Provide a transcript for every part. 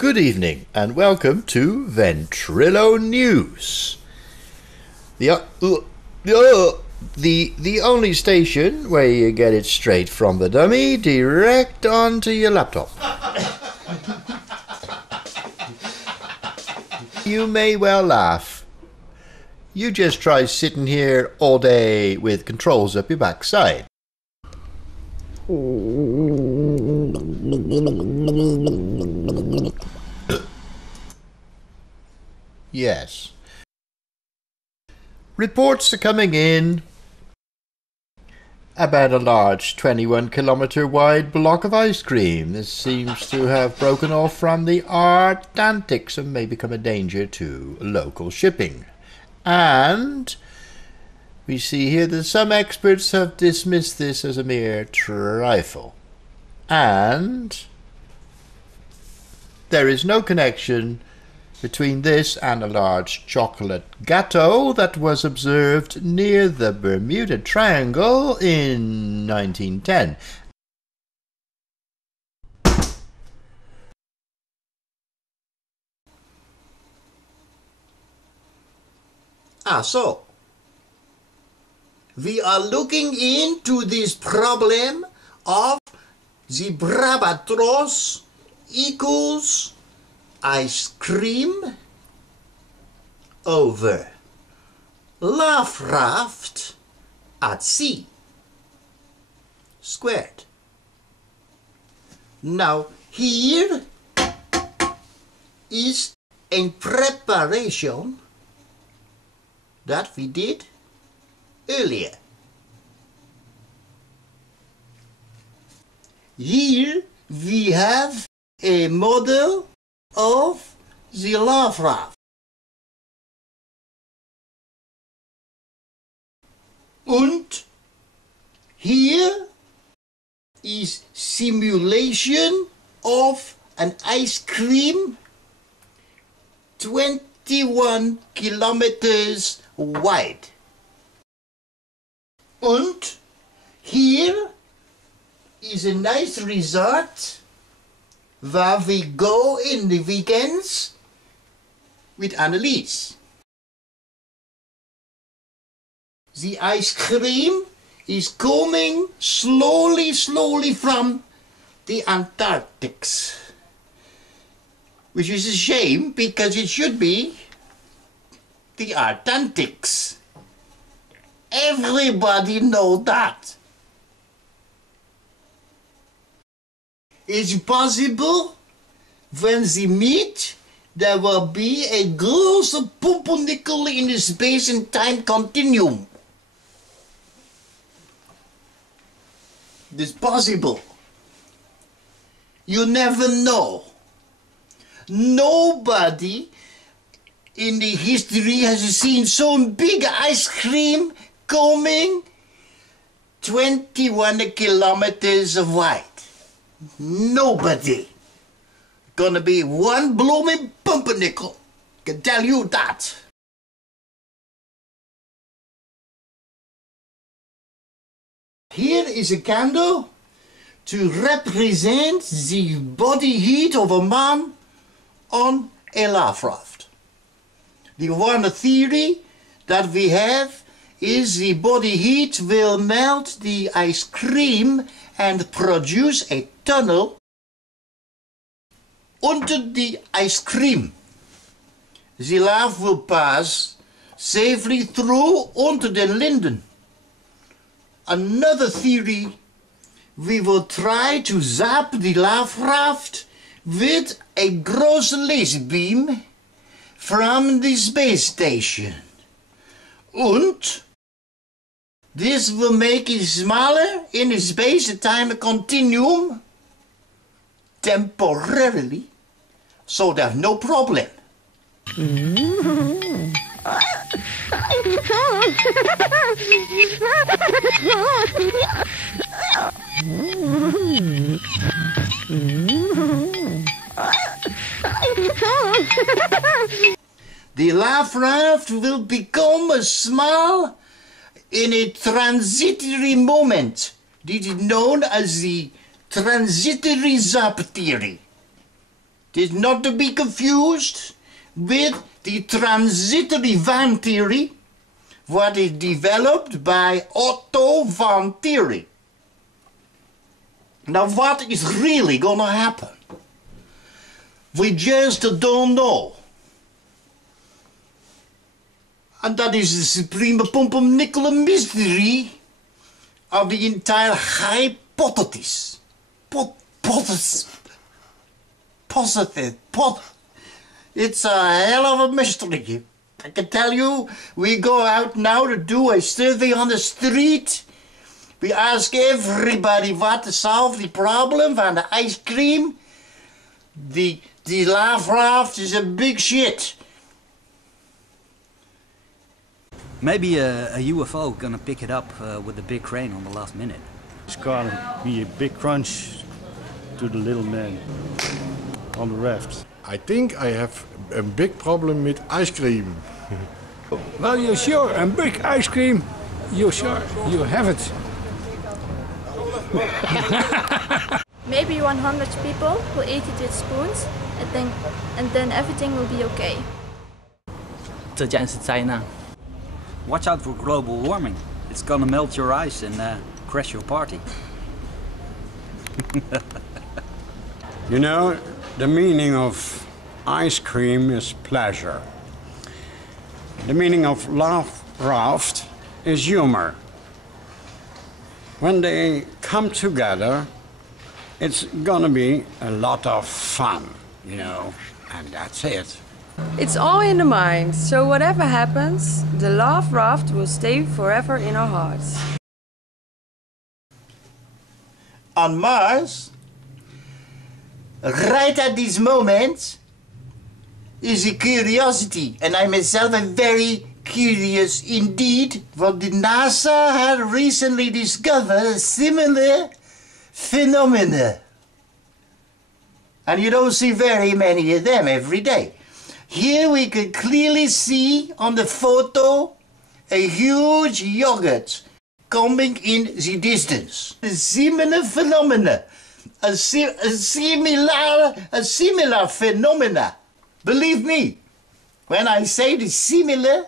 Good evening and welcome to Ventrilo News. The only station where you get it straight from the dummy direct onto your laptop. You may well laugh. You just try sitting here all day with controls up your backside. Yes. Reports are coming in about a large 21-kilometer wide block of ice cream. This seems to have broken off from the Atlantic and may become a danger to local shipping. And we see here that some experts have dismissed this as a mere trifle. And there is no connection between this and a large chocolate gâteau that was observed near the Bermuda Triangle in 1910. So we are looking into this problem of the Brabatros equals ice cream over LAFF RAFT at sea squared. Now here is a preparation that we did earlier. Here we have a model of the LAFF RAFT. And here is simulation of an ice cream 21 kilometers wide. And here is a nice resort where we go in the weekends with Annelies. The ice cream is coming slowly from the Antarctic, which is a shame because it should be the Atlantic. Everybody knows that. It's possible when they meet there will be a gross pumpernickel in the space and time continuum. It's possible. You never know. Nobody in the history has seen so big ice cream coming 21 kilometers wide. Nobody. Gonna be one blooming pumpernickel. Can tell you that. Here is a candle to represent the body heat of a man on a LAFF RAFT. The one theory that we have is the body heat will melt the ice cream and produce a tunnel under the ice cream. The LAFF will pass safely through under the linden. Another theory, we will try to zap the LAFF RAFT with a gross laser beam from the space station. And this will make it smaller in the space-time continuum temporarily, so there's no problem. The LAFF RAFT will become small in a transitory moment. This is known as the transitory zap theory. It is not to be confused with the transitory van theory, what is developed by Otto van Theory. Now what is really gonna happen? We just don't know. And that is the supreme pumpernickel mystery of the entire hypothesis. It's a hell of a mystery. I can tell you, we go out now to do a survey on the street. We ask everybody what to solve the problem van the ice cream. The LAFF RAFT is a big shit. Maybe a UFO gonna pick it up with a big crane on the last minute. It's gonna be a big crunch to the little man on the raft. I think I have a big problem with ice cream. Well, you're sure, a big ice cream, you're sure, you have it. Maybe 100 people will eat it with spoons, and then everything will be okay. 这将是灾难. Watch out for global warming. It's gonna melt your ice and crash your party. You know, the meaning of ice cream is pleasure. The meaning of LAFF RAFT is humor. When they come together, it's gonna be a lot of fun, you know, and that's it. It's all in the mind, so whatever happens, the LAFF RAFT will stay forever in our hearts. On Mars, right at this moment, is a curiosity, and I myself am very curious indeed, what the NASA had recently discovered a similar phenomena. And you don't see very many of them every day. Here we can clearly see on the photo a huge yogurt coming in the distance. A similar phenomena, a similar phenomena. Believe me, when I say the similar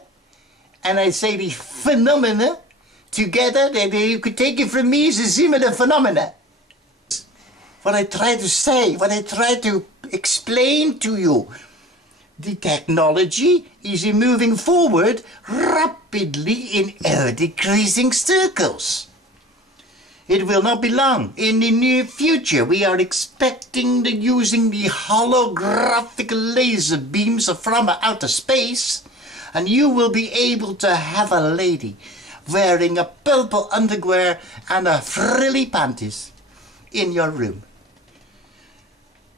and I say the phenomena together, you could take it from me as a similar phenomena. What I try to say, what I try to explain to you, the technology is moving forward rapidly in ever-decreasing circles. It will not be long. In the near future, we are expecting using the holographic laser beams from outer space, and you will be able to have a lady wearing a purple underwear and a frilly panties in your room.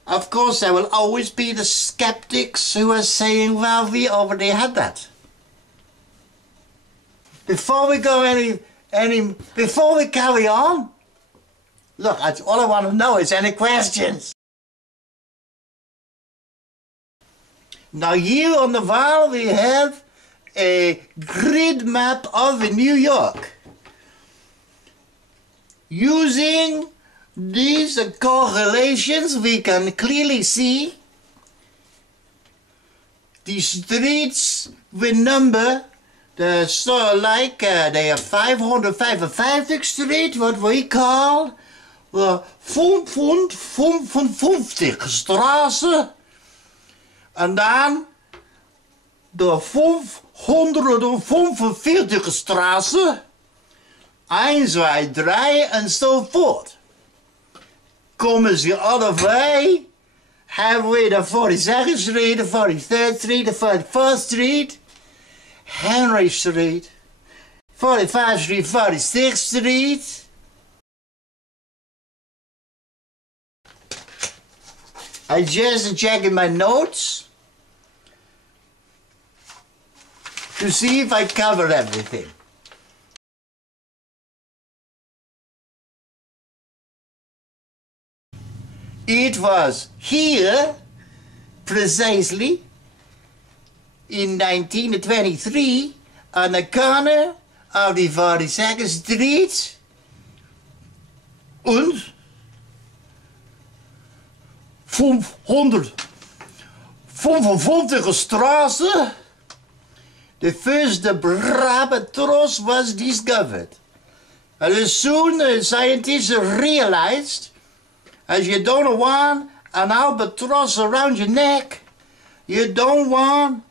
Of course, there will always be the skeptics who are saying, well, we already had that. Before we go before we carry on, look, all I want to know is any questions. Now here on the wall we have a grid map of New York. Using these correlations, we can clearly see the streets with number. They have 555 Street, what we call 555 Straße. En dan de 545 Straße. 1, 2, 3 and so forth. Komen ze allebei, have we the 42nd Street, the 43rd Street, the 44th Street, Henry Street, 45th Street, 46th Street. I just checking my notes to see if I covered everything. It was here, precisely, in 1923, on the corner of the 42nd Street and 545 25 Straße, the first Brabantros was discovered. And as soon as scientists realized, as you don't want an albatross around your neck, you don't want,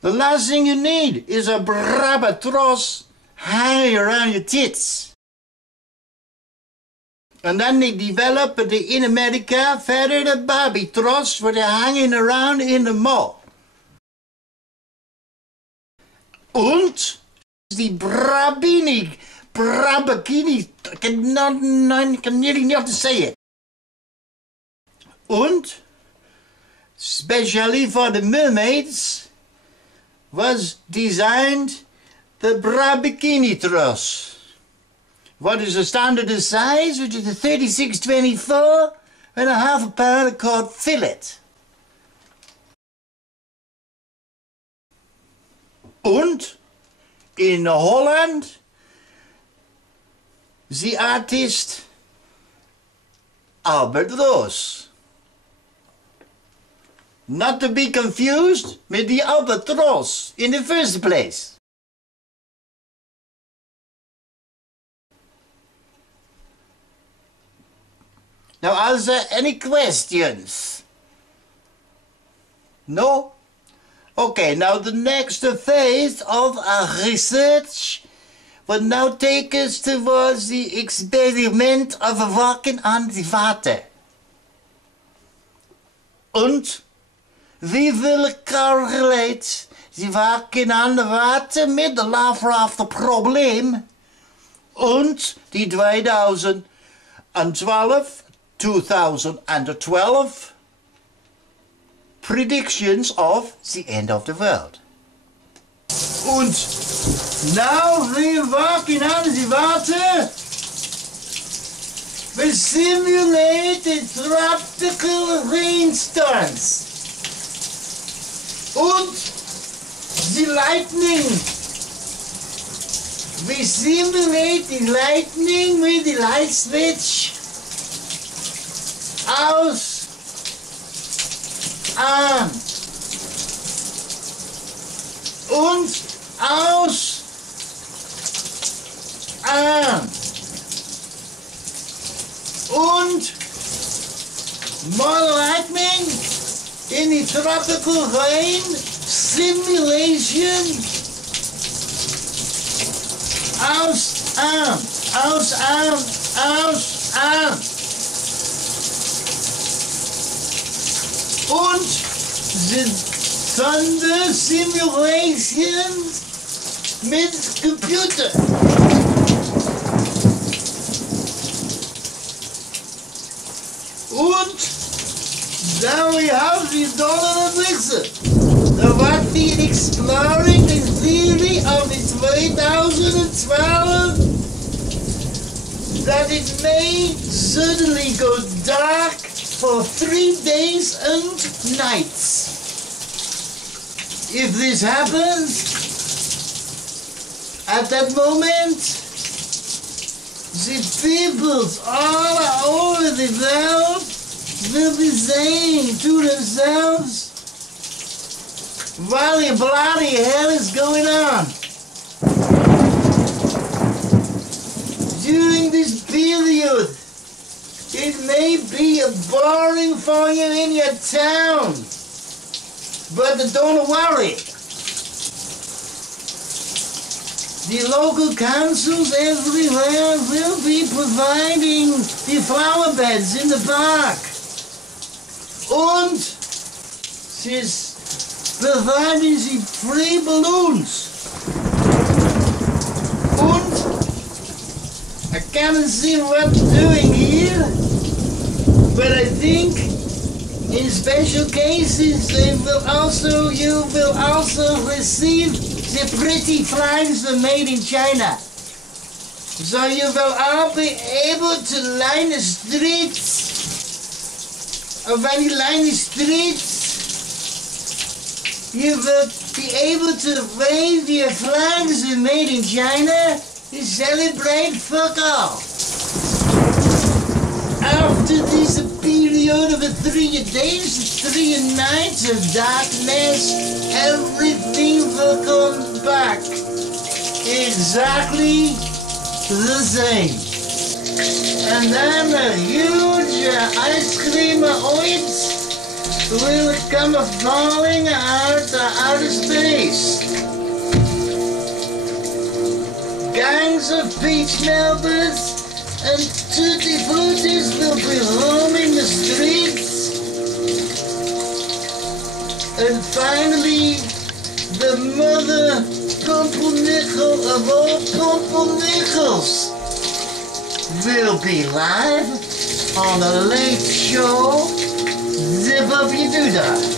the last thing you need is a Brabantros hanging around your tits. And then they developed in America further the Barbie-tros where they're hanging around in the mall. Und die Brabini, I can nearly not say it. Und, especially for the mermaids, was designed the Brabikini-tros. What is the standard size, which is a 36-24 and a half a pound called fillet. Und in Holland, the artist Albert Roos. Not to be confused with the albatross in the first place. Now, are there any questions? No? Okay, now the next phase of our research will now take us towards the experiment of walking on the water. Und we will correlate the walking on the water met the LAFF RAFT probleem und die 2012 predictions of the end of the world. Und now we're walking on the water. We simulated tropical rainstorms. Und the lightning. We simulate the lightning with the light switch. Aus, an und aus, an und more lightning in the tropical rain simulation. Aus, an, aus, an, aus, an. Und the thunder simulation mit computer. Und now we have the dollar mixer. Now what the exploring the theory of the 2012 that it may suddenly go dark for 3 days and nights. If this happens, at that moment, the peoples all over the world will be saying to themselves, what the bloody hell is going on? During this period, it may be boring for you in your town, but don't worry. The local councils everywhere will be providing the flower beds in the park. Und she's providing the free balloons. Und I can't see what they're doing here, but I think in special cases you will also receive the pretty flags made in China. So you will all be able to line the streets. And when you line the streets, you will be able to wave your flags made in China to celebrate fuck all. After this period of 3 days, after a night of darkness, everything will come back exactly the same. And then a huge ice cream oint will come falling out of outer space. Gangs of peach melbers and tutti fruities will be roaming the streets. And finally, the mother pumpernickel of all pumpernickels will be live on a late show. Zip up your doodah.